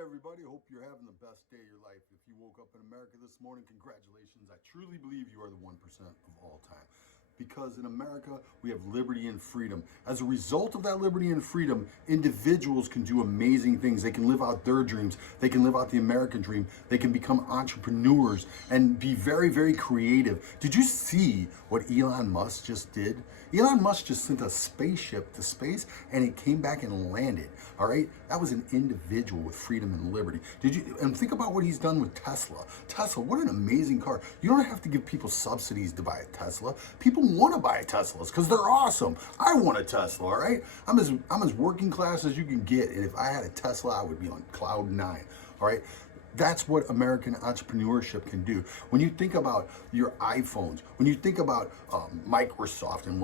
everybody. Hope you're having the best day of your life. If you woke up in America this morning, congratulations. I truly believe you are the 1% of all time. Because in America, we have liberty and freedom. As a result of that liberty and freedom, individuals can do amazing things. They can live out their dreams. They can live out the American dream. They can become entrepreneurs and be very, very creative. Did you see what Elon Musk just did? Elon Musk just sent a spaceship to space and it came back and landed. All right? That was an individual with freedom and liberty. And think about what he's done with Tesla. Tesla, what an amazing car. You don't have to give people subsidies to buy a Tesla. People want to buy Teslas because they're awesome. I want a Tesla, all right? I'm as working class as you can get, and if I had a Tesla, I would be on cloud 9, all right? That's what American entrepreneurship can do. When you think about your iPhones, when you think about Microsoft and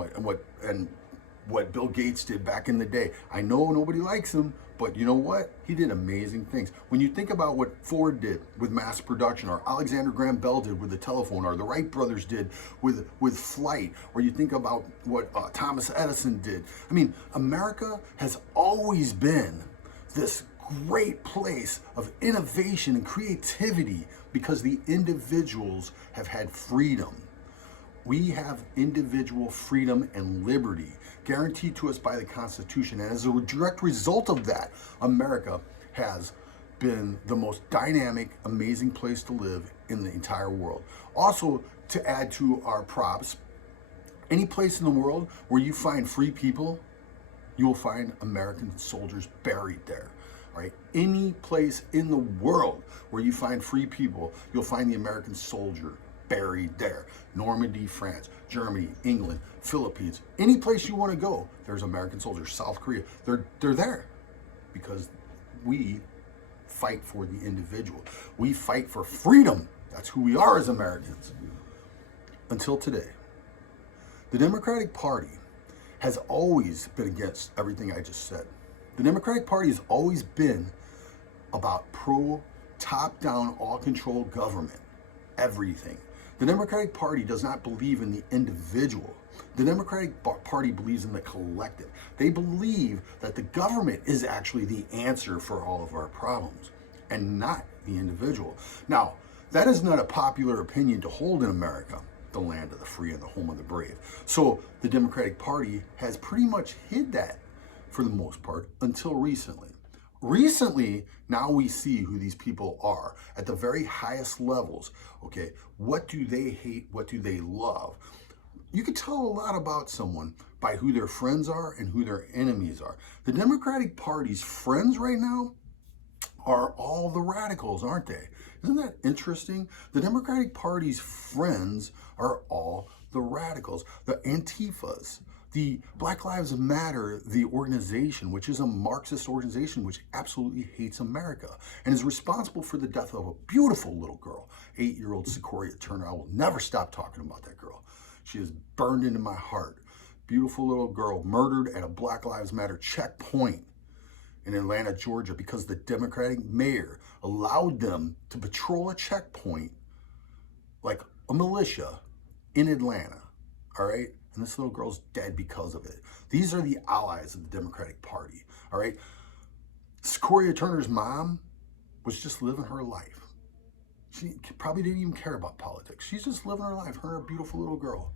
what Bill Gates did back in the day, I know nobody likes him, but you know what? He did amazing things. When you think about what Ford did with mass production, or Alexander Graham Bell did with the telephone, or the Wright brothers did with flight, or you think about what Thomas Edison did. I mean, America has always been this great place of innovation and creativity because the individuals have had freedom. We have individual freedom and liberty guaranteed to us by the Constitution. And as a direct result of that, America has been the most dynamic, amazing place to live in the entire world. Also, to add to our props, any place in the world where you find free people, you will find American soldiers buried there. All right? Any place in the world where you find free people, you'll find the American soldier buried there. Normandy, France, Germany, England, Philippines, any place you want to go, there's American soldiers. South Korea, they're there because we fight for the individual. We fight for freedom. That's who we are as Americans. Until today, the Democratic Party has always been against everything I just said. The Democratic Party has always been about top-down, all-control government. Everything. The Democratic Party does not believe in the individual. The Democratic Party believes in the collective. They believe that the government is actually the answer for all of our problems and not the individual. Now, that is not a popular opinion to hold in America, the land of the free and the home of the brave. So the Democratic Party has pretty much hid that for the most part until recently. Recently, now we see who these people are at the very highest levels. Okay, what do they hate? What do they love? You can tell a lot about someone by who their friends are and who their enemies are. The Democratic Party's friends right now are all the radicals, aren't they? Isn't that interesting? The Democratic Party's friends are all the radicals, the Antifas. The Black Lives Matter, the organization, which is a Marxist organization which absolutely hates America and is responsible for the death of a beautiful little girl, 8-year-old Secoriea Turner. I will never stop talking about that girl. She is burned into my heart. Beautiful little girl murdered at a Black Lives Matter checkpoint in Atlanta, Georgia, because the Democratic mayor allowed them to patrol a checkpoint like a militia in Atlanta, all right? And this little girl's dead because of it. These are the allies of the Democratic Party, all right? Secoriea Turner's mom was just living her life. She probably didn't even care about politics. She's just living her life, her and her beautiful little girl.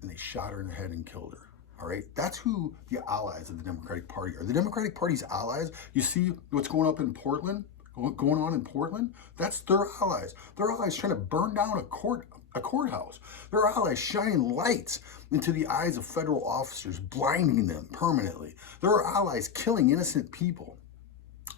And they shot her in the head and killed her, all right? That's who the allies of the Democratic Party are. The Democratic Party's allies, you see what's going on in Portland? That's their allies. Their allies trying to burn down a courthouse. Their allies shining lights into the eyes of federal officers, blinding them permanently. Their allies killing innocent people.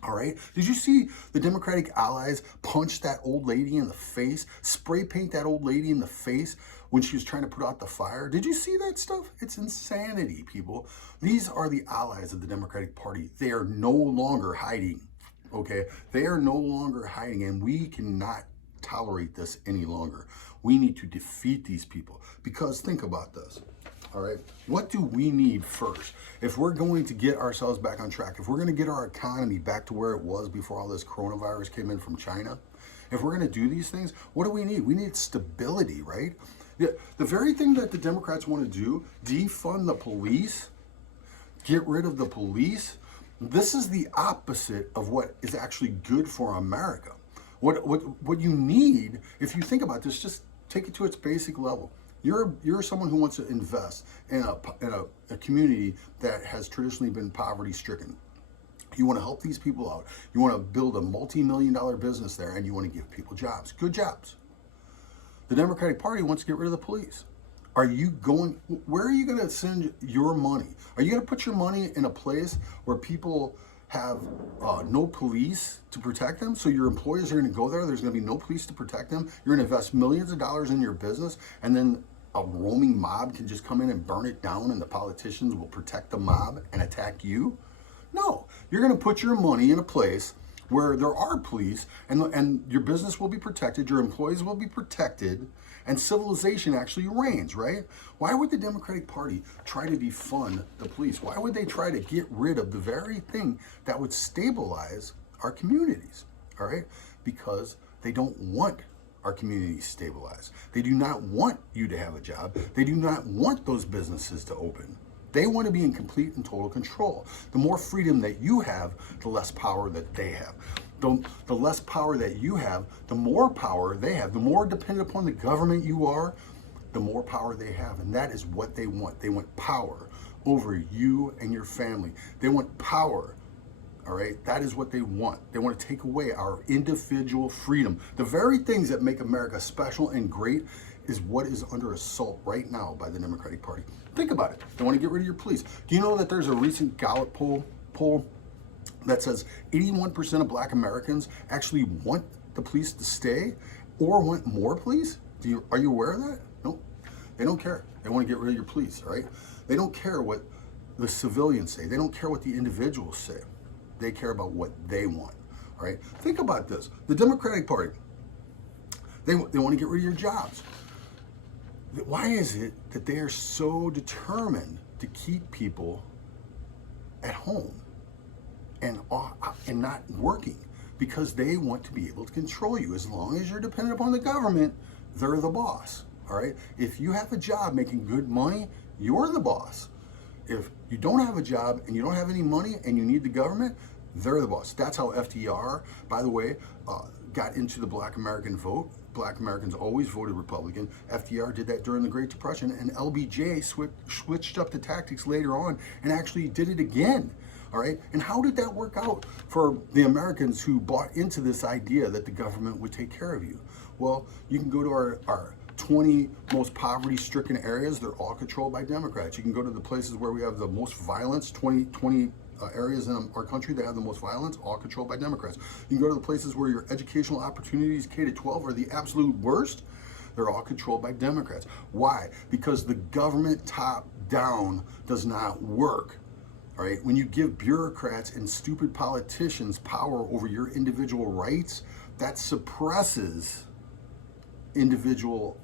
All right? Did you see the Democratic allies punch that old lady in the face, spray paint that old lady in the face when she was trying to put out the fire? Did you see that stuff? It's insanity, people. These are the allies of the Democratic Party. They are no longer hiding. Okay? They are no longer hiding, and we cannot tolerate this any longer. We need to defeat these people because think about this. All right, what do we need first? If we're going to get ourselves back on track, if we're going to get our economy back to where it was before all this coronavirus came in from China, if we're going to do these things, what do we need? We need stability, right? The very thing that the Democrats want to do, defund the police, get rid of the police, This is the opposite of what is actually good for America. What you need, if you think about this, just take it to its basic level. You're someone who wants to invest in a community that has traditionally been poverty stricken. You want to help these people out. You want to build a multi-million-dollar business there, and you want to give people jobs, good jobs. The Democratic Party wants to get rid of the police. Where are you going to send your money? Are you going to put your money in a place where people have no police to protect them? So your employees are going to go there, there's going to be no police to protect them. You're going to invest millions of dollars in your business, and then a roaming mob can just come in and burn it down, and the politicians will protect the mob and attack you? No, you're going to put your money in a place where there are police, and your business will be protected, your employees will be protected, and civilization actually reigns, right? Why would the Democratic Party try to defund the police? Why would they try to get rid of the very thing that would stabilize our communities, all right? Because they don't want our communities stabilized. They do not want you to have a job. They do not want those businesses to open. They want to be in complete and total control. The more freedom that you have, the less power that they have. The less power that you have, the more power they have. The more dependent upon the government you are, the more power they have. And that is what they want. They want power over you and your family. They want power, all right? That is what they want. They want to take away our individual freedom. The very things that make America special and great is what is under assault right now by the Democratic Party. Think about it. They want to get rid of your police. Do you know that there's a recent Gallup poll that says 81% of black Americans actually want the police to stay or want more police? Are you aware of that? No, they don't care. They want to get rid of your police, all right? They don't care what the civilians say. They don't care what the individuals say. They care about what they want, all right? Think about this. The Democratic Party, they want to get rid of your jobs. Why is it that they are so determined to keep people at home and not working? Because they want to be able to control you. As long as you're dependent upon the government, they're the boss, all right? If you have a job making good money, you're the boss. If you don't have a job and you don't have any money and you need the government, they're the boss. That's how FDR, by the way, got into the Black American vote. Black Americans always voted Republican. FDR did that during the Great Depression, and LBJ switched up the tactics later on and actually did it again. All right, and how did that work out for the Americans who bought into this idea that the government would take care of you? Well, you can go to our 20 most poverty-stricken areas. They're all controlled by Democrats. You can go to the places where we have the most violence, 20 areas in our country that have the most violence, all controlled by Democrats. You can go to the places where your educational opportunities, K-12, are the absolute worst. They're all controlled by Democrats. Why? Because the government top-down does not work. All right, when you give bureaucrats and stupid politicians power over your individual rights, that suppresses individual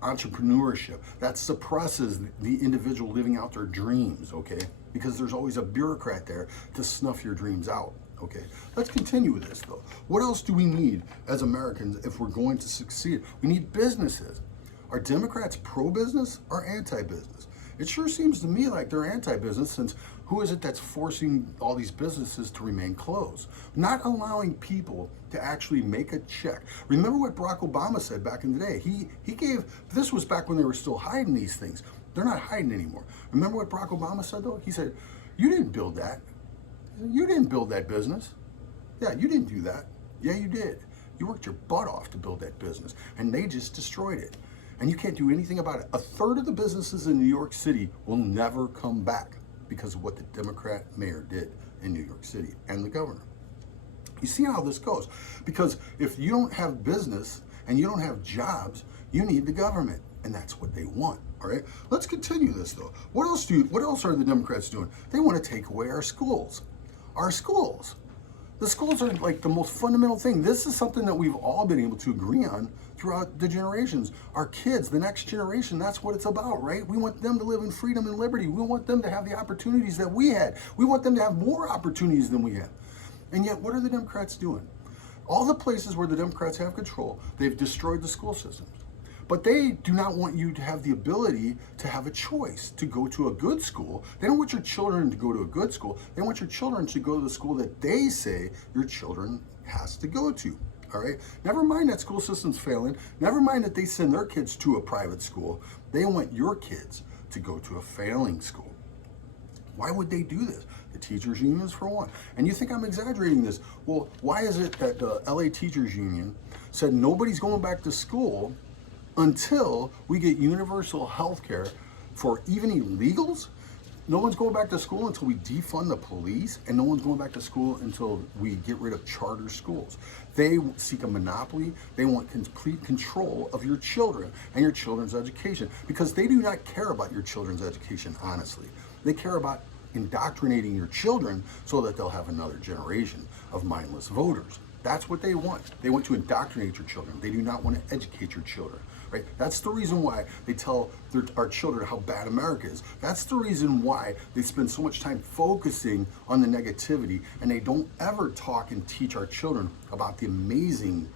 entrepreneurship. That suppresses the individual living out their dreams, okay? Because there's always a bureaucrat there to snuff your dreams out, okay? Let's continue with this, though. What else do we need as Americans if we're going to succeed? We need businesses. Are Democrats pro-business or anti-business? It sure seems to me like they're anti-business, since who is it that's forcing all these businesses to remain closed? Not allowing people to actually make a check. Remember what Barack Obama said back in the day. He gave, this was back when they were still hiding these things. They're not hiding anymore. Remember what Barack Obama said, though? He said, you didn't build that. You didn't build that business. Yeah, you didn't do that. Yeah, you did. You worked your butt off to build that business, and they just destroyed it. And you can't do anything about it. A third of the businesses in New York City will never come back because of what the Democrat mayor did in New York City and the governor. You see how this goes? Because if you don't have business and you don't have jobs, you need the government, and that's what they want. All right. Let's continue this, though. What else are the Democrats doing? They want to take away our schools. Our schools. The schools are like the most fundamental thing. This is something that we've all been able to agree on throughout the generations. Our kids, the next generation, that's what it's about, right? We want them to live in freedom and liberty. We want them to have the opportunities that we had. We want them to have more opportunities than we had. And yet, what are the Democrats doing? All the places where the Democrats have control, they've destroyed the school systems. But they do not want you to have the ability to have a choice to go to a good school. They don't want your children to go to a good school. They want your children to go to the school that they say your children has to go to. All right. Never mind that school system's failing. Never mind that they send their kids to a private school. They want your kids to go to a failing school. Why would they do this? The teachers unions, for one. And you think I'm exaggerating this? Well, why is it that the LA Teachers Union said nobody's going back to school until we get universal health care for even illegals? No one's going back to school until we defund the police, and no one's going back to school until we get rid of charter schools. They seek a monopoly. They want complete control of your children and your children's education, because they do not care about your children's education, honestly. They care about indoctrinating your children so that they'll have another generation of mindless voters. That's what they want. They want to indoctrinate your children. They do not want to educate your children. Right? That's the reason why they tell our children how bad America is. That's the reason why they spend so much time focusing on the negativity, and they don't ever talk and teach our children about the amazing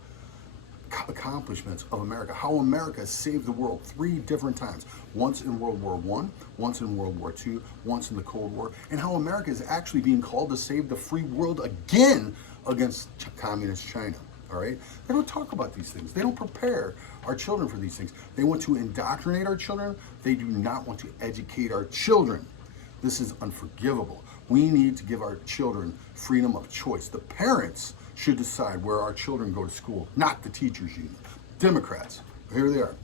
accomplishments of America, how America saved the world 3 different times, once in World War I, once in World War II, once in the Cold War, and how America is actually being called to save the free world again against communist China. All right? They don't talk about these things. They don't prepare our children for these things. They want to indoctrinate our children. They do not want to educate our children. This is unforgivable. We need to give our children freedom of choice. The parents should decide where our children go to school, not the teachers union. Democrats, here they are.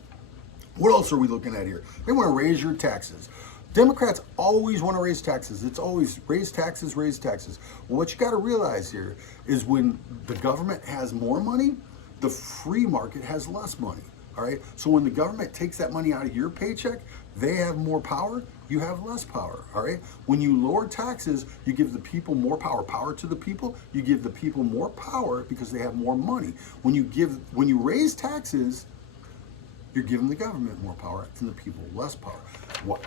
What else are we looking at here? They want to raise your taxes. Democrats always want to raise taxes. It's always raise taxes, raise taxes. Well, what you got to realize here is when the government has more money, the free market has less money. All right. So when the government takes that money out of your paycheck, they have more power, you have less power. All right. When you lower taxes, you give the people more power. Power to the people, you give the people more power because they have more money. When you raise taxes, you're giving the government more power and the people less power.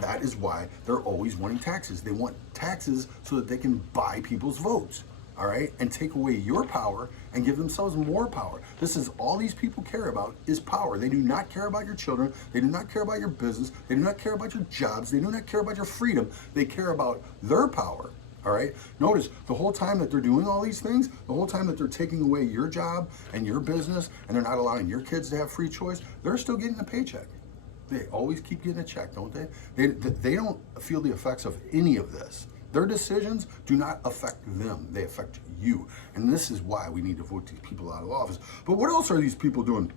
That is why they're always wanting taxes. They want taxes so that they can buy people's votes, all right, and take away your power and give themselves more power. This is all these people care about is power. They do not care about your children. They do not care about your business. They do not care about your jobs. They do not care about your freedom. They care about their power. All right. Notice the whole time that they're doing all these things, the whole time that they're taking away your job and your business, and they're not allowing your kids to have free choice, they're still getting a paycheck. They always keep getting a check, don't they? They don't feel the effects of any of this. Their decisions do not affect them. They affect you. And this is why we need to vote these people out of office. But what else are these people doing?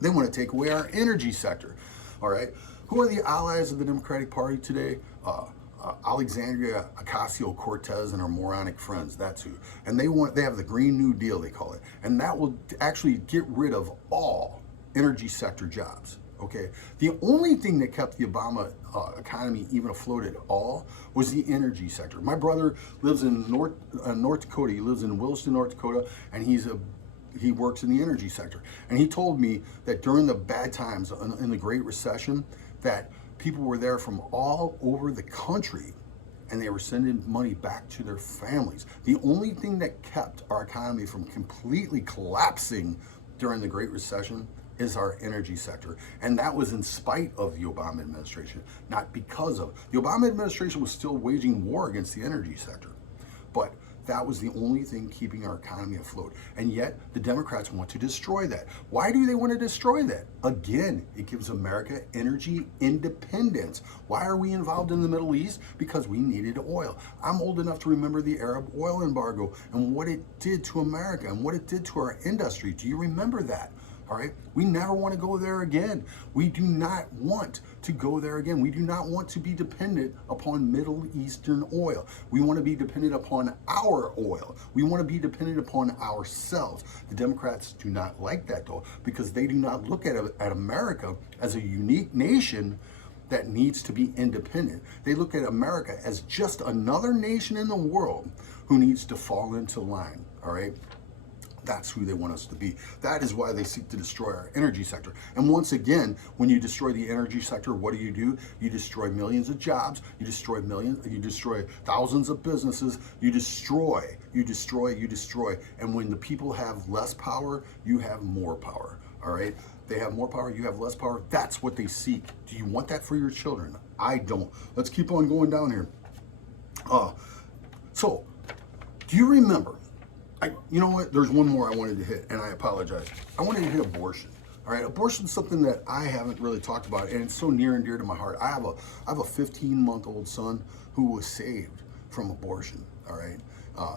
They want to take away our energy sector. All right. Who are the allies of the Democratic Party today? Alexandria Ocasio-Cortez and her moronic friends. That's who. And they have the Green New Deal, they call it. And that will actually get rid of all energy sector jobs. Okay. The only thing that kept the Obama economy even afloat at all was the energy sector. My brother lives in North Dakota. He lives in Williston, North Dakota, and he works in the energy sector. And he told me that during the bad times in the Great Recession, that people were there from all over the country and they were sending money back to their families. The only thing that kept our economy from completely collapsing during the Great Recession is our energy sector. And that was in spite of the Obama administration, not because of. The Obama administration was still waging war against the energy sector. But that was the only thing keeping our economy afloat. And yet the Democrats want to destroy that. Why do they want to destroy that? Again, it gives America energy independence. Why are we involved in the Middle East? Because we needed oil. I'm old enough to remember the Arab oil embargo and what it did to America and what it did to our industry. Do you remember that? All right. We never want to go there again. We do not want to go there again. We do not want to be dependent upon Middle Eastern oil. We want to be dependent upon our oil. We want to be dependent upon ourselves. The Democrats do not like that, though, because they do not look at America as a unique nation that needs to be independent. They look at America as just another nation in the world who needs to fall into line. All right. That's who they want us to be. That is why they seek to destroy our energy sector. And once again, when you destroy the energy sector, what do? You destroy millions of jobs. You destroy thousands of businesses. You destroy. And when the people have less power, you have more power. All right. They have more power, you have less power. That's what they seek. Do you want that for your children? I don't. Let's keep on going down here. So, do you remember? You know what? There's one more I wanted to hit, and I apologize. I wanted to hit abortion. All right, abortion is something that I haven't really talked about, and it's so near and dear to my heart. I have a 15-month-old son who was saved from abortion. All right,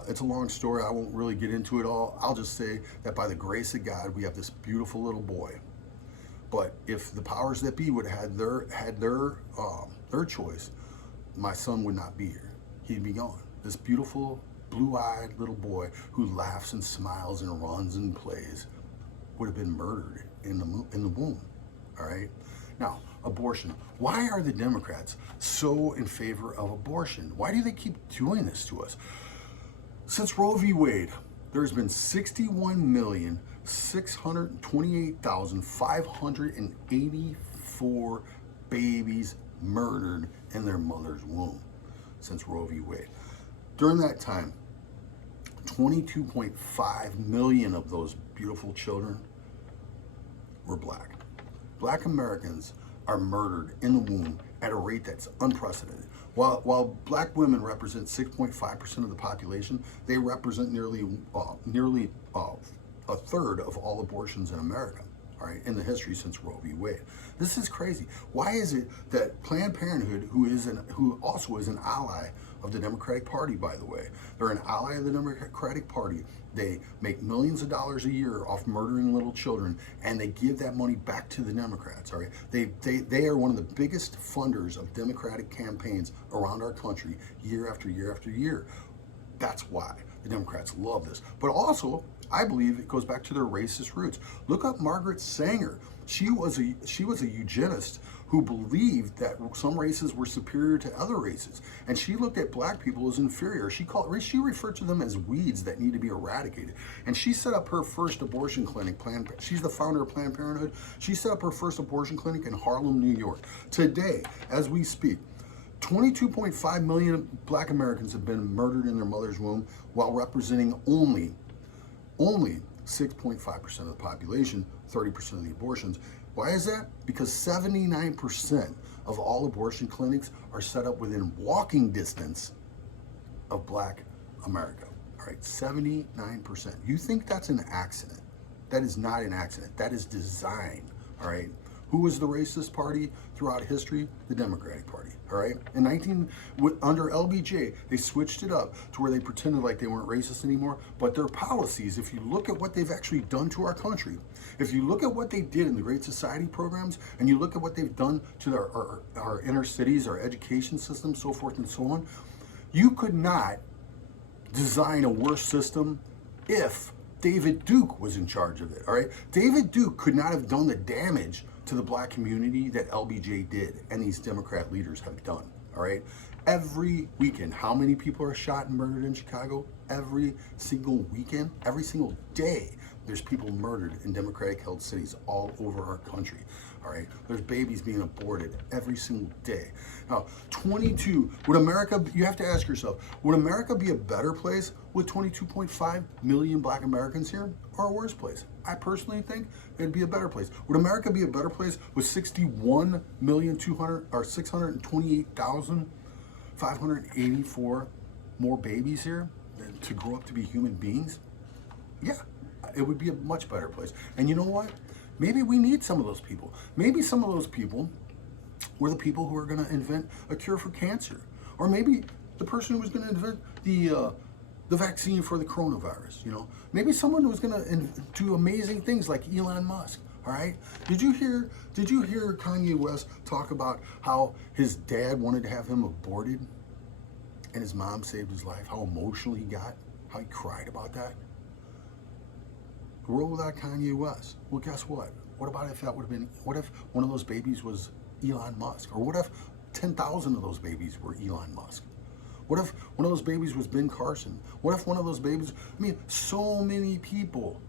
it's a long story. I won't really get into it all. I'll just say that by the grace of God, we have this beautiful little boy. But if the powers that be would have had their choice, my son would not be here. He'd be gone. This beautiful, blue-eyed little boy who laughs and smiles and runs and plays would have been murdered in the womb. All right. Now, abortion. Why are the Democrats so in favor of abortion? Why do they keep doing this to us? Since Roe v. Wade, there's been 61,628,584 babies murdered in their mother's womb since Roe v. Wade. During that time, 22.5 million of those beautiful children were black. Black Americans are murdered in the womb at a rate that's unprecedented. While black women represent 6.5% of the population, they represent nearly a third of all abortions in America. All right, in the history since Roe v. Wade. This is crazy. Why is it that Planned Parenthood, who also is an ally of the Democratic Party, by the way, they're an ally of the Democratic Party. They make millions of dollars a year off murdering little children, and they give that money back to the Democrats. All right, they are one of the biggest funders of Democratic campaigns around our country, year after year after year. That's why the Democrats love this. But also, I believe it goes back to their racist roots. Look up Margaret Sanger. She was a eugenist who believed that some races were superior to other races, and she looked at black people as inferior. She referred to them as weeds that need to be eradicated. And she set up her first abortion clinic. She's the founder of Planned Parenthood. She set up her first abortion clinic in Harlem, New York. Today, as we speak, 22.5 million black Americans have been murdered in their mother's womb, while representing only 6.5% of the population, 30% of the abortions. Why is that? Because 79% of all abortion clinics are set up within walking distance of black America. All right, 79%. You think that's an accident? That is not an accident. That is design. All right. Who was the racist party throughout history? The Democratic Party. All right. Under LBJ, they switched it up to where they pretended like they weren't racist anymore. But their policies, if you look at what they've actually done to our country, if you look at what they did in the Great Society programs, and you look at what they've done to our inner cities, our education system, so forth and so on, you could not design a worse system if David Duke was in charge of it. All right. David Duke could not have done the damage to the black community that LBJ did and these Democrat leaders have done. All right. Every weekend, how many people are shot and murdered in Chicago? Every single weekend, every single day, there's people murdered in Democratic held cities all over our country. All right. There's babies being aborted every single day. Now, would America, you have to ask yourself, would America be a better place with 22.5 million black Americans here, or a worse place? I personally think it'd be a better place. Would America be a better place with 61,628,584 more babies here to grow up to be human beings? Yeah, it would be a much better place. And you know what? Maybe we need some of those people. Maybe some of those people were the people who are going to invent a cure for cancer. Or maybe the person who was going to invent the vaccine for the coronavirus, you know? Maybe someone who's going to do amazing things like Elon Musk, all right? Did you hear Kanye West talk about how his dad wanted to have him aborted and his mom saved his life, how emotional he got, how he cried about that? Roll without Kanye West. Well, guess what? What about if that would have been, what if one of those babies was Elon Musk? Or what if 10,000 of those babies were Elon Musk? What if one of those babies was Ben Carson? What if one of those babies, so many people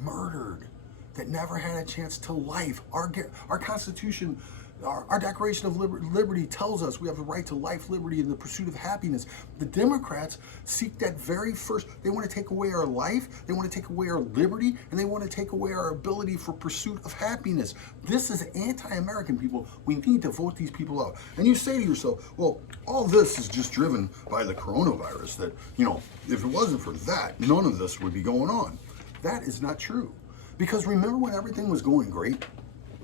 murdered that never had a chance to life. Our Constitution Our Declaration of Liberty tells us we have the right to life, liberty, and the pursuit of happiness. The Democrats seek that very first. They want to take away our life, they want to take away our liberty, and they want to take away our ability for pursuit of happiness. This is anti-American, people. We need to vote these people out. And you say to yourself, well, all this is just driven by the coronavirus, that, if it wasn't for that, none of this would be going on. That is not true. Because remember when everything was going great?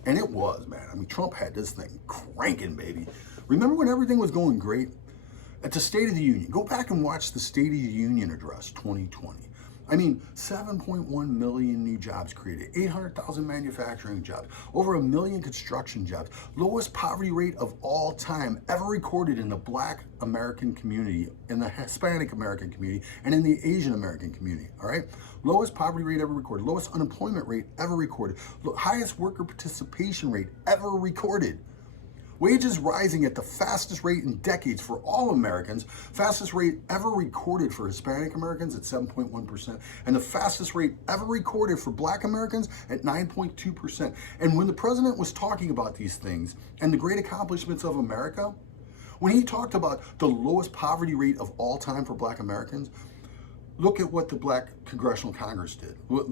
And it was, man. I mean, Trump had this thing cranking, baby. Remember when everything was going great? At the State of the Union, go back and watch the State of the Union address 2020. I mean, 7.1 million new jobs created, 800,000 manufacturing jobs, over 1 million construction jobs, lowest poverty rate of all time ever recorded in the Black American community, in the Hispanic American community, and in the Asian American community, all right? Lowest poverty rate ever recorded, lowest unemployment rate ever recorded, highest worker participation rate ever recorded. Wages rising at the fastest rate in decades for all Americans, fastest rate ever recorded for Hispanic Americans at 7.1%, and the fastest rate ever recorded for Black Americans at 9.2%. And when the president was talking about these things and the great accomplishments of America, when he talked about the lowest poverty rate of all time for Black Americans, look at what the Black Congressional Congress did, what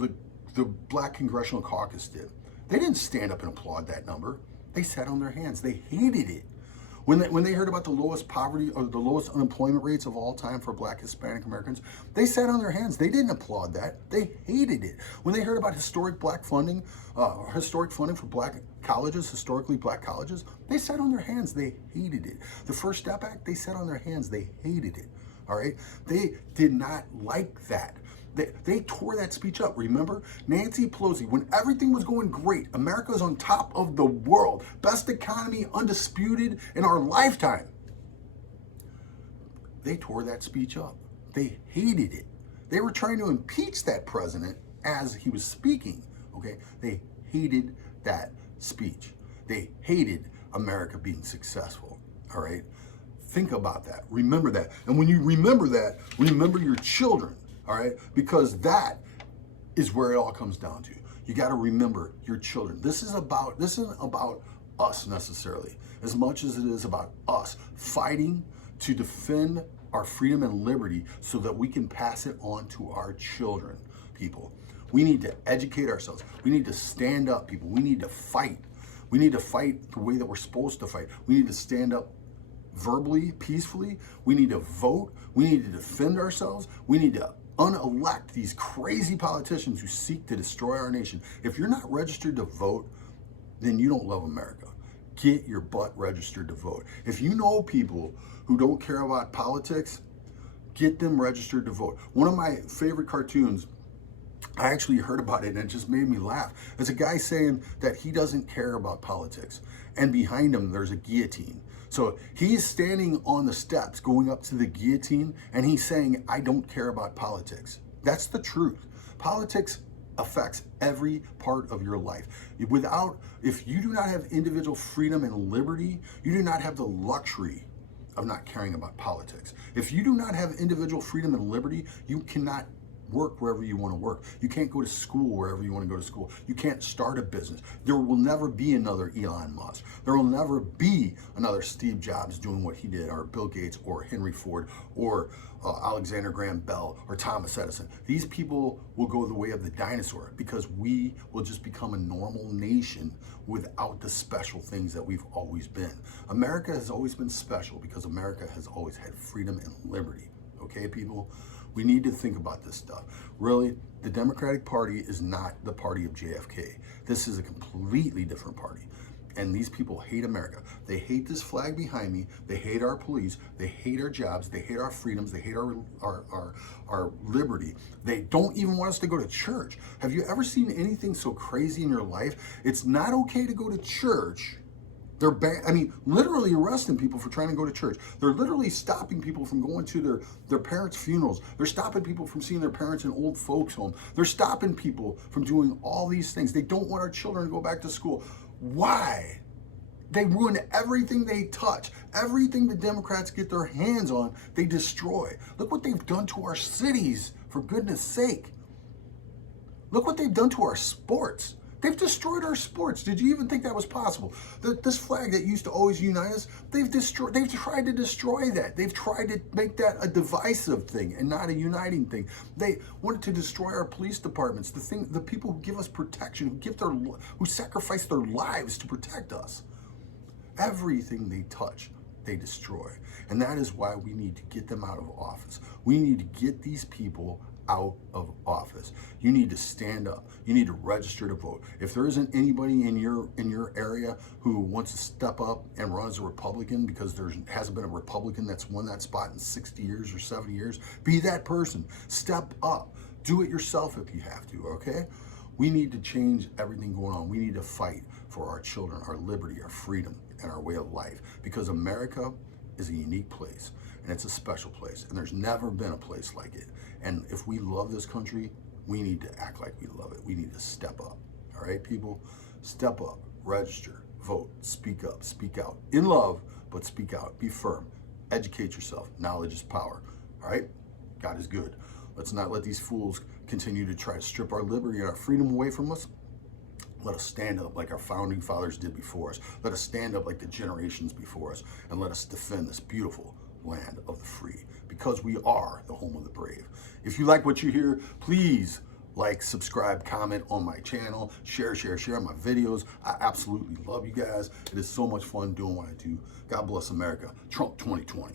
the Black Congressional Caucus did. They didn't stand up and applaud that number. They sat on their hands. They hated it. When they heard about the lowest poverty or the lowest unemployment rates of all time for Black Hispanic Americans, they sat on their hands. They didn't applaud that. They hated it. When they heard about historic funding for Black colleges, historically Black colleges, they sat on their hands. They hated it. The First Step Act, they sat on their hands. They hated it. All right? They did not like that. They tore that speech up. Remember? Nancy Pelosi, when everything was going great, America was on top of the world. Best economy, undisputed in our lifetime. They tore that speech up. They hated it. They were trying to impeach that president as he was speaking. Okay? They hated that speech. They hated America being successful. All right? Think about that. Remember that. And when you remember that, remember your children. All right, because that is where it all comes down to. You got to remember your children. This isn't about us necessarily, as much as it is about us fighting to defend our freedom and liberty so that we can pass it on to our children, people. We need to educate ourselves. We need to stand up, people. We need to fight. We need to fight the way that we're supposed to fight. We need to stand up verbally, peacefully. We need to vote. We need to defend ourselves. We need to unelect these crazy politicians who seek to destroy our nation. If you're not registered to vote, then you don't love America. Get your butt registered to vote. If you know people who don't care about politics, get them registered to vote. One of my favorite cartoons, I actually heard about it and it just made me laugh. It's a guy saying that he doesn't care about politics, and behind him there's a guillotine. So he's standing on the steps going up to the guillotine and he's saying, I don't care about politics. That's the truth. Politics affects every part of your life. If you do not have individual freedom and liberty, you do not have the luxury of not caring about politics. If you do not have individual freedom and liberty, you cannot work wherever you want to work. You can't go to school wherever you want to go to school. You can't start a business. There will never be another Elon Musk. There will never be another Steve Jobs doing what he did, or Bill Gates, or Henry Ford, or Alexander Graham Bell, or Thomas Edison. These people will go the way of the dinosaur because we will just become a normal nation without the special things that we've always been. America has always been special because America has always had freedom and liberty. Okay, people? We need to think about this stuff. Really, the Democratic Party is not the party of JFK. This is a completely different party. And these people hate America. They hate this flag behind me. They hate our police. They hate our jobs. They hate our freedoms. They hate our liberty. They don't even want us to go to church. Have you ever seen anything so crazy in your life? It's not okay to go to church. They're literally arresting people for trying to go to church. They're literally stopping people from going to their parents' funerals. They're stopping people from seeing their parents in old folks' home. They're stopping people from doing all these things. They don't want our children to go back to school. Why? They ruin everything they touch. Everything the Democrats get their hands on, they destroy. Look what they've done to our cities, for goodness sake. Look what they've done to our sports. They've destroyed our sports. Did you even think that was possible? This flag that used to always unite us, they've tried to destroy that. They've tried to make that a divisive thing and not a uniting thing. They wanted to destroy our police departments, the people who give us protection, who sacrifice their lives to protect us. Everything they touch, they destroy. And that is why we need to get them out of office. We need to get these people out of office. You need to stand up. You need to register to vote. If there isn't anybody in your area who wants to step up and run as a Republican, because there hasn't been a Republican that's won that spot in 60 years or 70 years, be that person. Step up. Do it yourself if you have to, okay? We need to change everything going on. We need to fight for our children, our liberty, our freedom, and our way of life, because America is a unique place, and it's a special place, and there's never been a place like it. And if we love this country, we need to act like we love it. We need to step up. All right, people? Step up, register, vote, speak up, speak out. In love, but speak out. Be firm. Educate yourself. Knowledge is power. All right? God is good. Let's not let these fools continue to try to strip our liberty and our freedom away from us. Let us stand up like our founding fathers did before us. Let us stand up like the generations before us, and let us defend this beautiful land of the free, because we are the home of the brave. If you like what you hear, please like, subscribe, comment on my channel, share my videos. I absolutely love you guys. It is so much fun doing what I do. God bless America. Trump 2020.